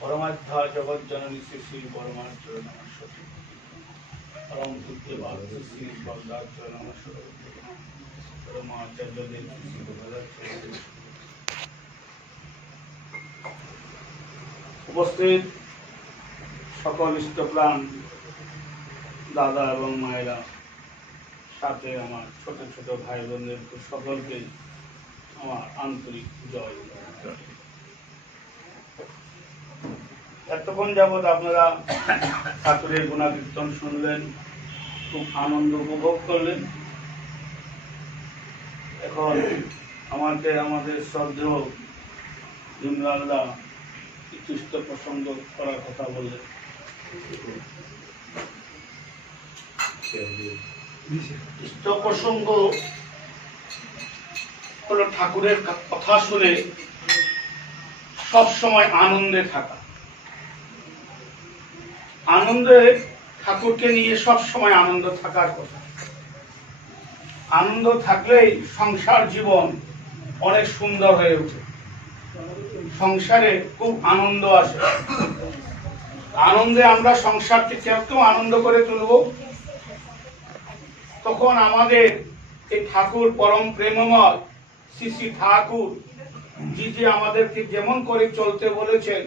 পরমাধ্যা জগৎ জননী শ্রী শ্রী পরমার্য নমস্বতী পরম বুদ্ধে ভারত শ্রী বরদার্য নমস্বতী পরমাচার্য দেব শ্রী ভগদাচার্য উপস্থিত সকল ইষ্টপ্রাণ দাদা এবং মায়েরা, সাথে আমার ছোট ছোট ভাই বোনদের সকলকে আমার আন্তরিক জয়। এতক্ষণ যাবৎ আপনারা ঠাকুরের গুণাকীর্তন শুনলেন, খুব আনন্দ উপভোগ করলেন। এখন আমাদের আমাদের শ্রদ্ধেয় ভীমলালদা কিছু প্রসঙ্গ করার কথা বললেন। প্রসঙ্গ হলো ঠাকুরের কথা শুনে সব সময় আনন্দে থাকা। আনন্দে ঠাকুরকে নিয়ে সব সময় আনন্দ থাকার কথা। আনন্দ থাকলেই সংসার জীবন অনেক সুন্দর হয়ে ওঠে। সংসারে খুব আনন্দ আসে। আনন্দে আমরা সংসারকে কেমন আনন্দ করে তুলব? তখন আমাদের এই ঠাকুর পরম প্রেমময় শ্রী শ্রী ঠাকুর জি যে আমাদেরকে যেমন করে চলতে বলেছেন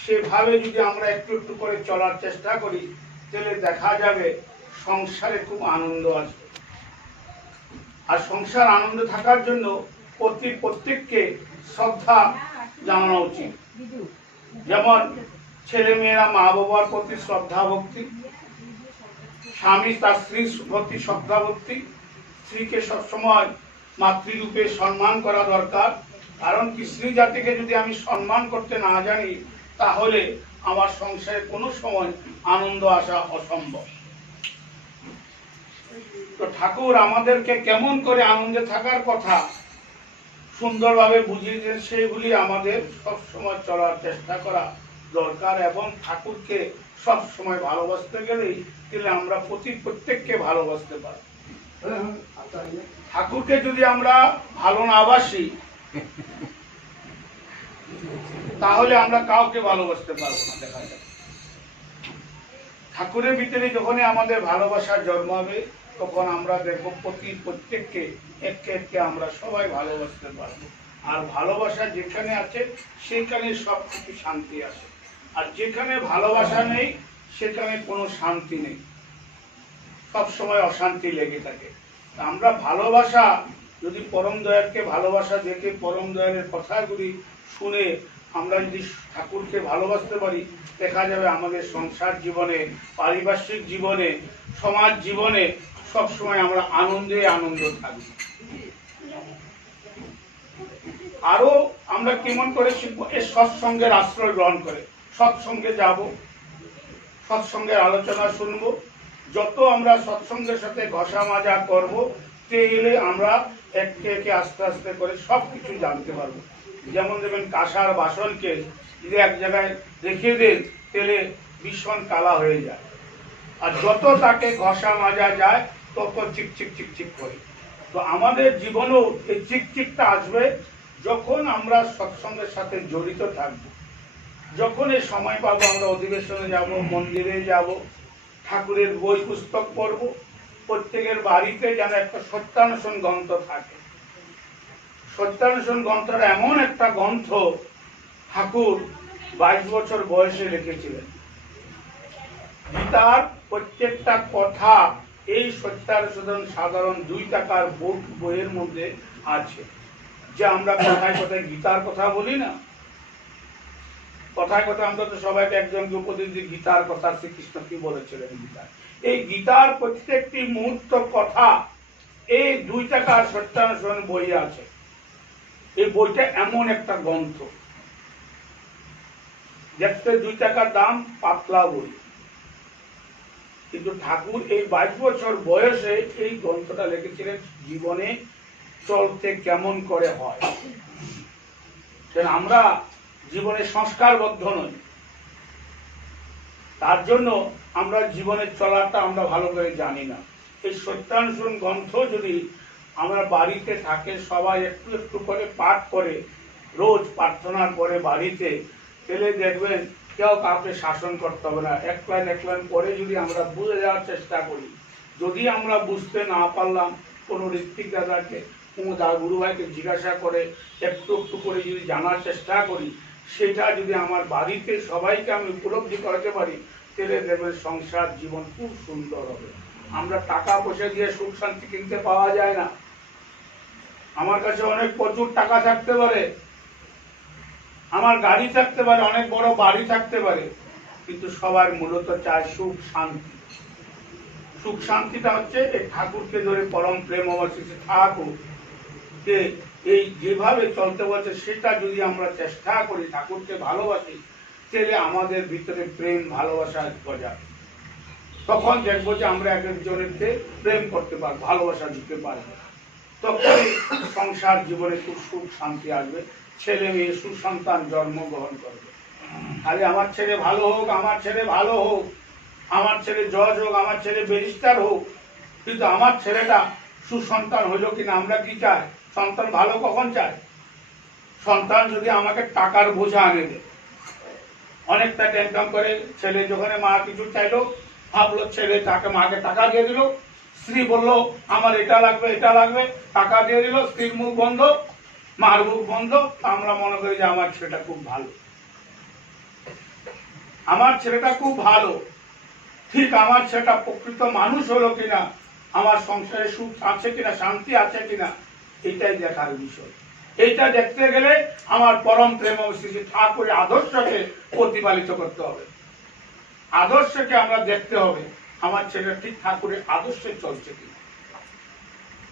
সেভাবে যদি আমরা একটু একটু করে চলার চেষ্টা করি, তাহলে দেখা যাবে সংসারে খুব আনন্দ আছে। আর সংসার আনন্দ থাকার জন্য প্রতি প্রত্যেককে শ্রদ্ধা জানানো উচিত। যেমন ছেলে মেয়েরা মা বাবার প্রতি শ্রদ্ধা ভক্তি, স্বামী তার স্ত্রীর প্রতি শ্রদ্ধা ভক্তি, স্ত্রীকে সবসময় মাতৃরূপে সম্মান করা দরকার। কারণ কি, স্ত্রী জাতিকে যদি আমি সম্মান করতে না জানি তাহলে আমার সংসারে কোনো সময় আনন্দ আসা অসম্ভব। তো ঠাকুর আমাদেরকে কেমন করে আনন্দে থাকার কথা সুন্দরভাবে বুঝিয়ে দেন সেইগুলি আমাদের সব সময় চলার চেষ্টা করা দরকার এবং ঠাকুরকে সব সময় ভালোবাসতে গেলেই তাহলে আমরা প্রতি প্রত্যেককে ভালোবাসতে পারি। ঠাকুরকে যদি আমরা ভালো না বাসি তাহলে আমরা কাউকে ভালোবাসতে পারব না, দেখা যাবে ঠাকুরের ভিতরে যখনই আমাদের ভালোবাসার জন্ম হবে, তখন আমরা দেখব প্রতি প্রত্যেককে এককে এককে আমরা সবাই ভালোবাসতে পারব। আর ভালোবাসা যেখানে আছে, সেখানে সব কিছু শান্তি আছে। আর যেখানে ভালোবাসা নেই, সেখানে কোনো শান্তি নেই। সব সময় অশান্তি লেগে থাকে। আমরা ভালোবাসা, যদি পরম দয়ালকে ভালোবাসা দেখে পরম দয়ালের কথাগুলি শুনে আমরা যদি ঠাকুরকে ভালোবাসতে পারি, দেখা যাবে আমাদের সংসার জীবনে, পারিপার্শ্বিক জীবনে, সমাজ জীবনে সব সময় আমরা আনন্দে আনন্দ থাকি। আরও আমরা কেমন করে শিখব? এই সৎসঙ্গের আশ্রয় গ্রহণ করে। সৎসঙ্গে যাব, সৎসঙ্গের আলোচনা শুনব। যত আমরা সৎসঙ্গের সাথে ঘষা মাজা করব, তেলে আমরা একে একে আস্তে আস্তে করে সব কিছু জানতে পারব। যেমন দেখবেন কাঁসার বাসনকে যদি এক জায়গায় রেখে দেন তেলে ভীষণ কালা হয়ে যায়। আর যত তাকে ঘষা মাজা যায়, তত চিকচিক চিকচিক করে। তো আমাদের জীবনেও এই চিকচিকটা আসবে যখন আমরা সৎসঙ্গের সাথে জড়িত থাকব। যখন এই সময় পাবো, আমরা অধিবেশনে যাব, মন্দিরে যাব, ঠাকুরের বই পুস্তক পড়ব। প্রত্যেকের বাড়িতে যেন একটা সত্যানুসন গ্রন্থ থাকে। সত্যানুসন গ্রন্থটা এমন একটা গ্রন্থ ঠাকুর বাইশ বছর বয়সে লিখেছিলেন। গীতার প্রত্যেকটা কথা এই সত্যানুসোধন সাধারণ দুই টাকার বোর্ড বইয়ের মধ্যে আছে। যে আমরা কথায় কথায় গীতার কথা বলি না। কথায় কথা আমরা তো সবাইকে একজনকে উপদেশ দিই, গীতার কথা শ্রীকৃষ্ণ কি বলেছিলেন গীতা এই গীতার প্রত্যেকটি মুহূর্ত কথা এই দুই টাকার সত্যানুসরণ বই আছে। এই বইটা এমন একটা গ্রন্থ। দেখতে দুই টাকার দাম, পাতলা বই। কিন্তু ঠাকুর এই বাইশ বছর বয়সে এই গ্রন্থটা লিখেছিলেন, জীবনে চলতে কেমন করে হয়? আমরা জীবনে সংস্কারবদ্ধ নই। তার জন্য আমরা জীবনের চলাটা আমরা ভালো করে জানি না। এই সত্যানুসরণ গ্রন্থ যদি আমরা বাড়িতে থাকে, সবাই একটু একটু করে পাঠ করে, রোজ প্রার্থনার পরে বাড়িতে তাহলে দেখবেন কেউ কাউকে শাসন করতে হবে না। এক লাইন এক লাইন পরে যদি আমরা বুঝে যাওয়ার চেষ্টা করি, যদি আমরা বুঝতে না পারলাম, কোনো ঋত্বিক দাদাকে, কোনো দা গুরু ভাইকে জিজ্ঞাসা করে, একটু একটু করে যদি জানার চেষ্টা করি, সেটা যদি আমার বাড়িতে সবাইকে আমি উপলব্ধি করাতে পারি, তাহলে দেখবেন সংসার জীবন খুব সুন্দর হবে। আমরা টাকা পয়সা দিয়ে সুখ শান্তি কিনতে পাওয়া যায় না। আমার কাছে অনেক প্রচুর টাকা থাকতে পারে। আমার গাড়ি থাকতে পারে, অনেক বড় বাড়ি থাকতে পারে, কিন্তু সবার মূলত চায় সুখ শান্তি। সুখ শান্তিটা হচ্ছে এই ঠাকুরকে ধরে পরম প্রেম অবশেষে থাকুক। যে এই যেভাবে চলতে বলছে, সেটা যদি আমরা চেষ্টা করি, ঠাকুরকে ভালোবাসি, তাহলে আমাদের ভিতরে প্রেম, ভালোবাসা গজাবে তখন দেখব যে আমরা এক একজনেরকে প্রেম করতে পারব ভালোবাসা দিতে পারব তখন সংসার জীবনে খুব সুখ শান্তি আসবে। ছেলে মেয়ে, সুসন্তান জন্মগ্রহণ করবে। খালি আমার ছেলে ভালো হোক, আমার ছেলে ভালো হোক, আমার ছেলে জজ হোক, আমার ছেলে ব্যারিস্টার হোক, কিন্তু আমার ছেলেটা সুসন্তান হইল কিনা আমরা কি চাই? সন্তান ভালো কখন চাই সন্তান যদি আমাকে টাকার বোঝা আনে দেয়। অনেক টাকা ইনকাম করে ছেলে যখন মা কিছু চাইলো, ভাবলো ছেলে তাকে মাকে টাকা দিয়ে দিল। স্ত্রী বলল, আমার এটা লাগবে এটা লাগবে। টাকা দিয়ে দিল, স্ত্রীর মুখ বন্ধ, মার মুখ বন্ধ। আমরা মনে করি যে আমার ছেলেটা খুব ভালো। আমার ছেলেটা খুব ভালো। ঠিক আমার ছেলেটা প্রকৃত মানুষ হলো কিনা, আমার সংসারে সুখ আছে কিনা, শান্তি আছে কিনা, এটাই দেখার বিষয়। এইটা দেখতে গেলে আমার পরম প্রেম শ্রী ঠাকুরের আদর্শকে প্রতিপালিত করতে হবে। আদর্শকে আমরা দেখতে হবে। আমার ছেলে ঠিক ঠাকুরের আদর্শে চলছে কিনা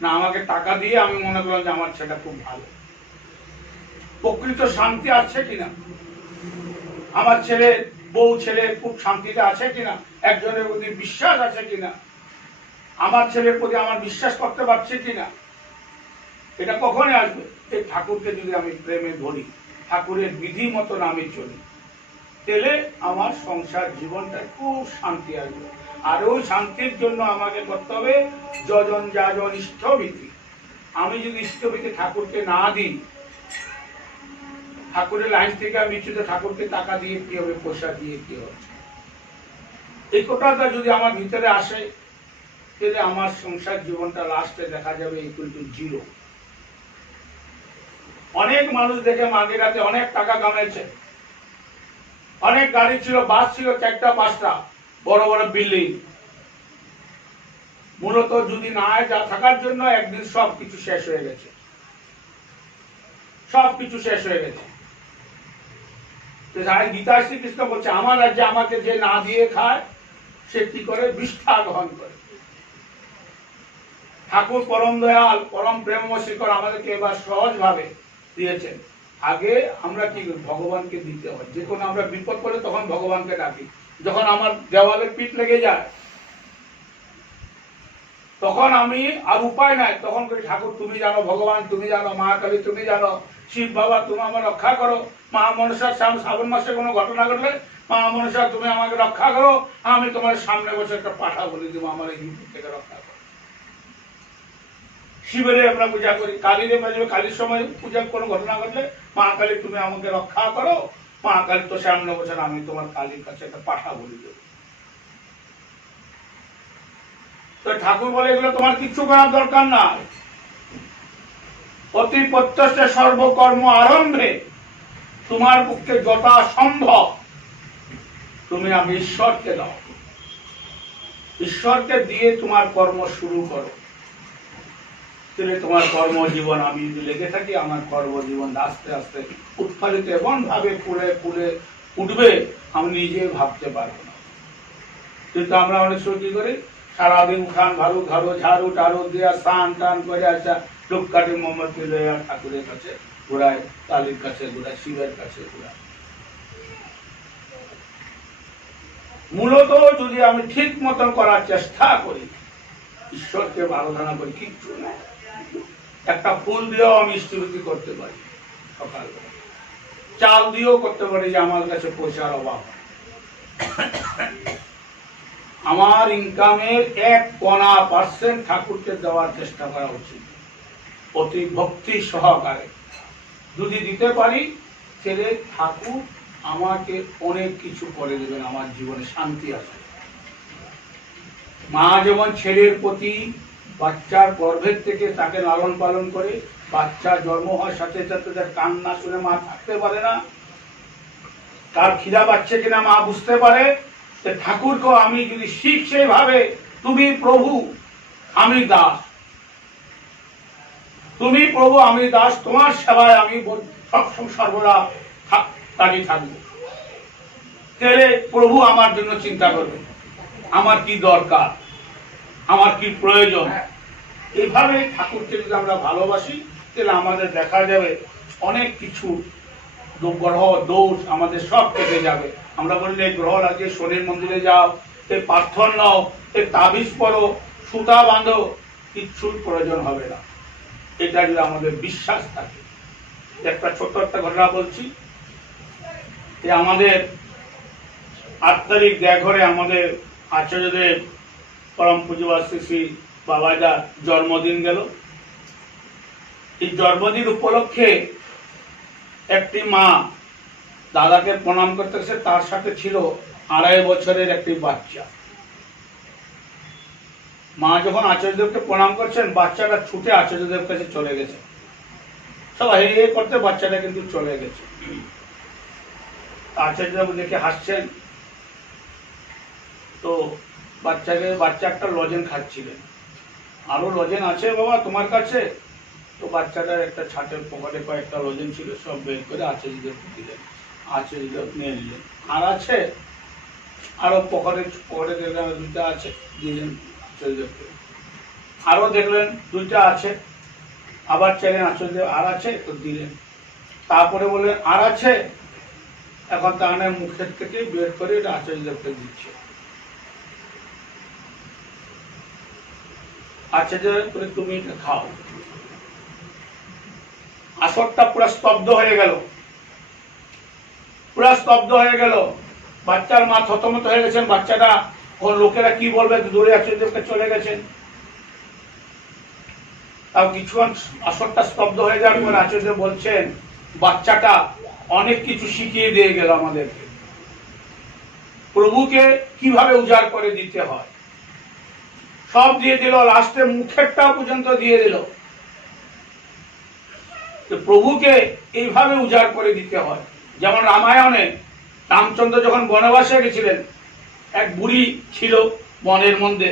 না? আমাকে টাকা দিয়ে আমি মনে করলাম যে আমার ছেলেটা খুব ভালো। প্রকৃত শান্তি আছে কিনা আমার ছেলে, বউ ছেলে খুব শান্তিতে আছে কিনা একজনের প্রতি বিশ্বাস আছে কিনা আমার ছেলের প্রতি আমার বিশ্বাস করতে পারছে কিনা এটা কখনই আসবে? এই ঠাকুরকে যদি আমি প্রেমে ধরি, ঠাকুরের বিধি মতন আমি চলি, তাহলে আমার সংসার জীবনটা খুব শান্তি আসবে। আর শান্তির জন্য আমাকে করতে হবে। যজন যাজন ইষ্টভীতি। আমি যদি ইষ্টভীতি ঠাকুরকে না দিই, ঠাকুরের লাইন থেকে আমি নিশ্চিত ঠাকুরকে টাকা দিয়ে কি হবে, পয়সা দিয়ে কি হবে? এই কথাটা যদি আমার ভিতরে আসে, তাহলে আমার সংসার জীবনটা লাস্টে দেখা যাবে ইকুয়াল টু জিরো অনেক মানুষ দেখে মাঝে রাতে অনেক টাকা কামাইছে। অনেক গাড়ি ছিল, বাস ছিল, চারটা, পাঁচটা। বড় বড় বিল্ডিং মূলত যদি না যা থাকার জন্য একদিন সব কিছু শেষ হয়ে গেছে। সব কিছু শেষ হয়ে গেছে। গীতা শ্রীকৃষ্ণ বলছে, আমার রাজ্যে আমাকে যে না দিয়ে খায়, সে কি করে? বিষ্ঠা গ্রহণ করে। ঠাকুর পরম দয়াল, পরম প্রেম শিকর আমাদেরকে এবার সহজ ভাবে দিয়েছেন। আগে আমরা কি ভগবানকে দিতে হয়। যে কোনো আমরা বিপদ পড়ে তখন ভগবানকে ডাকি। যখন আমার দেওয়ালে পিঠ লেগে যায়, তখন আমি আর উপায় নাই। তখন করি ঠাকুর, তুমি জানো, ভগবান, তুমি জানো, মা কালী, তুমি জানো, শিব বাবা, তুমি আমার রক্ষা করো। মা মনসার শ্রাবণ মাসে কোনো ঘটনা ঘটলে, মা মনসা, তুমি আমাকে রক্ষা করো। আমি তোমার সামনে বসে একটা পাঠা বলে দেবো, আমার এই থেকে রক্ষা করো। শিবেরে আমরা পূজা করি, কালীরে বাজবে কালীর সময় পূজা কোনো ঘটনা ঘটলে, মা কালী, তুমি আমাকে রক্ষা করো। মা কালী তো সামনে বছর আমি তোমার কালীর কাছে একটা পাঠা বলে তো ঠাকুর বলে, এগুলো তোমার করার দরকার অতি প্রত্যস্ত সর্বকর্ম আরম্ভে তোমার পক্ষে যথা সম্ভব। তুমি আমি ঈশ্বরকে দাও। ঈশ্বরকে দিয়ে তোমার কর্ম শুরু করো। তাহলে তোমার কর্মজীবন, আমি যদি লেগে থাকি, আমার কর্মজীবন আস্তে আস্তে উৎফালিত এমন ভাবে ফুলে ফুলে উঠবে, আমি নিজে ভাবতে পারব না। কিন্তু আমরা অনেক সময় কি করি? সারাদিন উঠান ভালো ঘাড়ো ঝাড়ু টাড়ু দেওয়া স্নান টান করে আসা লোককাঠি মোমবাতি লইয়া ঠাকুরের কাছে ঘোরায়, কালীর কাছে ঘোরায়, শিবের কাছে ঘোরায়। মূলত যদি আমি ঠিক মতন করার চেষ্টা করি, ঈশ্বরকে আরাধনা করি, কিচ্ছু না। একটা ফুল দিয়েও আমি স্তুতি করতে পারি সকালবেলা চাল দিয়েও করতে পারি যে আমার কাছে পয়সার অভাব। আমার ইনকামের এক কণা পার্সেন্ট ঠাকুরকে দেওয়ার চেষ্টা করা উচিত। অতি ভক্তি সহকারে। যদি দিতে পারি, ছেলে ঠাকুর আমাকে অনেক কিছু করে দেবেন, আমার জীবনে শান্তি আসবে মা যেমন ছেলের প্রতি বাচ্চার গর্ভের থেকে তাকে লালন পালন করে বাচ্চা জন্ম হওয়ার সাথে সাথে তার কান্না শুনে মা থাকতে পারে না। তার খিদা পাচ্ছে কিনা মা বুঝতে পারে যে ঠাকুরকে আমি যদি শিখ সেইভাবে, তুমি প্রভু, আমি দাস। তুমি প্রভু, আমি দাস, তোমার সেবায় আমি সবসময় সর্বদা দাঁড়িয়ে থাকব। তাহলে প্রভু আমার জন্য চিন্তা করবে, আমার কি দরকার? আমার কি প্রয়োজন? এইভাবে ঠাকুরকে যদি আমরা ভালোবাসি, তাহলে আমাদের দেখা যাবে অনেক কিছু গ্রহ দোষ আমাদের সব কেটে যাবে। আমরা বললে, গ্রহ লাগে শনির মন্দিরে যাও এই পাথর নাও এই তাবিজ পরো, সুতা বাঁধো কিচ্ছুর প্রয়োজন হবে না। এটা যদি আমাদের বিশ্বাস থাকে। একটা ছোট্ট একটা ঘটনা বলছি। যে আমাদের আট তারিখ ঘরে আমাদের আচার্যদেব পরম পুজোবাস শ্রী বাবাজার জন্মদিন গেল। এই জন্মদিন উপলক্ষে একটি মা দাদাকে প্রণাম করতে গেছে তার সাথে ছিল আড়াই বছরের একটি বাচ্চা। মা যখন আচার্যদেবকে প্রণাম করছেন, বাচ্চাটা ছুটে আচার্যদেব কাছে চলে গেছে। সবাই হে হে করতে বাচ্চাটা কিন্তু চলে গেছে। আচার্যদেব দেখে হাসছেন। তো বাচ্চাকে, বাচ্চা একটা লজেন খাচ্ছিলেন আরও লজেন আছে বাবা তোমার কাছে? তো বাচ্চাটার একটা ছাটের পকেটে কয়েকটা লজেন ছিল, সব বের করে আচার্যদেব দিলেন আচার্যদেব নিয়ে নিলেন আর আছে? আরও পকেটে পকেটে দেখলেন দুইটা আছে দিলেন আচার্যদেবকে আরও দেখলেন দুইটা আছে, আবার চাইলেন আচার্যদেব আর আছে, তো দিলেন। তারপরে বললেন, আর আছে? এখন তার মানে মুখের থেকে বের করে এটা আচার্যদেবকে দিচ্ছে। আচার্য করে তুমি খাও। আসরটা পুরো স্তব্ধ হয়ে গেল। পুরো স্তব্ধ হয়ে গেল। বাচ্চার মা থতমত হয়ে গেছেন। বাচ্চাটা ওর লোকেরা কি বলবে? দূরে আচার্যদেবকে চলে গেছেন। তাও কিছুক্ষণ আসরটা স্তব্ধ হয়ে যাওয়ার পর আচার্য বলছেন, বাচ্চাটা অনেক কিছু শিখিয়ে দিয়ে গেল আমাদেরকে। প্রভুকে কীভাবে উজাড় করে দিতে হয়? সব দিয়ে দিল, লাস্টে মুখেরটা পর্যন্ত দিয়ে দিল। প্রভুকে এইভাবে উজাড় করে দিতে হয়। যেমন রামায়ণে রামচন্দ্র যখন বনবাসে গেছিলেন, এক বুড়ি ছিল বনের মধ্যে।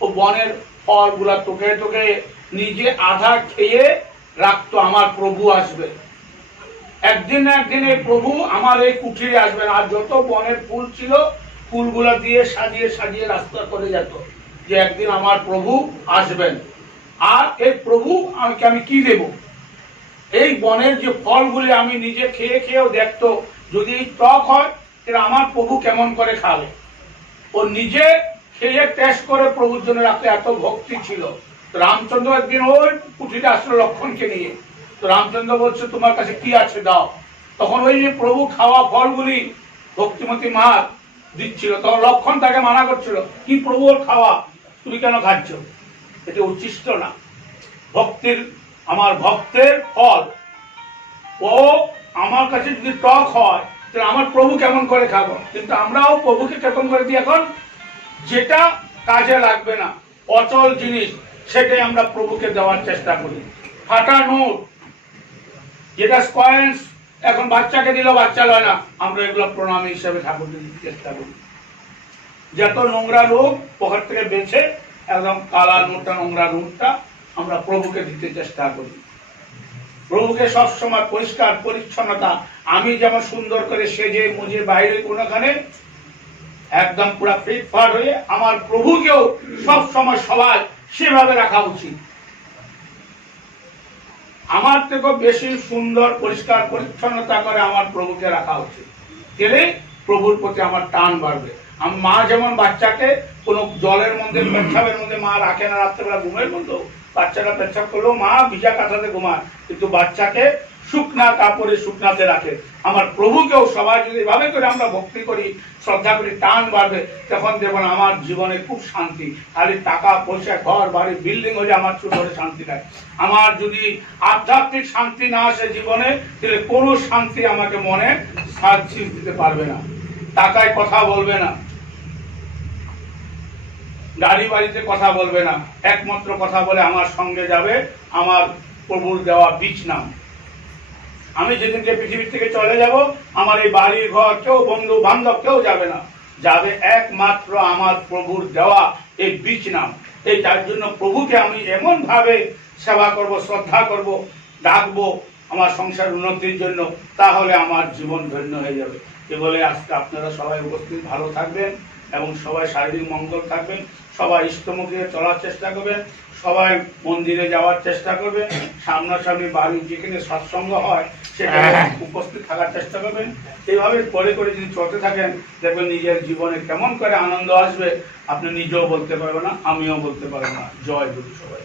ও বনের ফলগুলা তোকে তোকে নিজে আধা খেয়ে রাখতো, আমার প্রভু আসবে। একদিন একদিন এই প্রভু আমার এই কুঠিরে আসবেন। আর যত বনের ফুল ছিল, ফুলগুলা দিয়ে সাজিয়ে সাজিয়ে রাস্তা করে যেত। যে একদিন আমার প্রভু আসবেন। আর এই প্রভু আমাকে আমি কি দেব? এই বনের যে ফলগুলি আমি নিজে খেয়ে খেয়েও দেখতো, যদি এই টক হয় এটা আমার প্রভু কেমন করে খাবে? ও নিজে খেয়ে টেস্ট করে প্রভুর জন্য রাখতে এত ভক্তি ছিল। রামচন্দ্র একদিন ওই কুঠিরে আসলো লক্ষণকে নিয়ে। তো রামচন্দ্র বলছে, তোমার কাছে কি আছে? দাও। তখন ওই যে প্রভু খাওয়া ফলগুলি ভক্তিমতী মা দিচ্ছিল। তখন লক্ষণ তাকে মানা করছিল, কি প্রভুর খাওয়া? তুমি কেন খাচ্ছ? এটা উচ্ছিষ্ট না। ভক্তির, আমার ভক্তের ফল। ও আমার কাছে যদি টক হয়, তাহলে আমার প্রভু কেমন করে খাব? কিন্তু আমরাও প্রভুকে কেমন করে দিই এখন? যেটা কাজে লাগবে না, অচল জিনিস, সেটাই আমরা প্রভুকে দেওয়ার চেষ্টা করি। ফাটা নোট যেটা কয়েন্স এখন বাচ্চাকে দিল বাচ্চা লয় না, আমরা এগুলো প্রণামী হিসেবে ঠাকুরকে দিতে চেষ্টা করি। যত নোংরা লোক পকেট থেকে বেছে একদম কালা নোটটা নোংরা নোটটা আমরা প্রভুকে দিতে চেষ্টা করি। প্রভুকে সবসময় পরিষ্কার, পরিচ্ছন্নতা। আমি যেমন সুন্দর করে সেজে মুজে বাইরে কোনোখানে একদম পুরো ফিটফাট হয়ে আমার প্রভুকেও সব সময় সবাই সেভাবে রাখা উচিত। আমার থেকেও বেশি সুন্দর, পরিষ্কার, পরিচ্ছন্নতা করে আমার প্রভুকে রাখা উচিত। গেলে প্রভুর প্রতি আমার টান বাড়বে। মা যেমন বাচ্চাকে কোনো জলের মধ্যে পেচ্ছাপের মধ্যে মা রাখে না রাত্রেবেলা ঘুমের মধ্যে বাচ্চাটা পেচ্ছাপ করলেও মা ভিজা কাঁথাতে ঘুমায়। কিন্তু বাচ্চাকে শুকনা কাপড়ে শুকনাতে রাখে। আমার প্রভুকেও সবাই যদি এভাবে করে আমরা ভক্তি করি শ্রদ্ধা করি টান বাড়বে তখন দেখবেন আমার জীবনে খুব শান্তি। খালি টাকা পয়সা ঘর বাড়ি বিল্ডিং হলে আমার করে শান্তি নাই। আমার যদি আধ্যাত্মিক শান্তি না আসে জীবনে তাহলে কোনো শান্তি আমাকে মনে সাহায্য দিতে পারবে না। টাকায় কথা বলবে না। গাড়ি বাড়িতে কথা বলবে না। একমাত্র কথা বলে আমার সঙ্গে যাবে, আমার প্রভুর দেওয়া বীজ নাম। আমি যেদিনকে পৃথিবীর থেকে চলে যাব, আমার এই বাড়ির ঘর কেউ বন্ধু বান্ধব কেউ যাবে না। যাবে একমাত্র আমার প্রভুর দেওয়া এই বীজ নাম। এই তার জন্য প্রভুকে আমি এমন ভাবে সেবা করব, শ্রদ্ধা করব, ডাকবো আমার সংসার উন্নতির জন্য, তাহলে আমার জীবন ধন্য হয়ে যাবে। এ বলে আজকে আপনারা সবাই উপস্থিত, ভালো থাকবেন। এবং সবাই শারীরিক মঙ্গল থাকবেন সবাই ইষ্টমুখে চলার চেষ্টা করবেন সবাই মন্দিরে যাওয়ার চেষ্টা করবেন সামনাসামনি বাড়ি যেখানে সৎসঙ্গ হয় সেখানে উপস্থিত থাকার চেষ্টা করবেন। এইভাবে করে করে যদি চলতে থাকেন দেখবেন নিজের জীবনে কেমন করে আনন্দ আসবে আপনি নিজেও বলতে পারবেন না আমিও বলতে পারব না। জয় গুরু সবাই।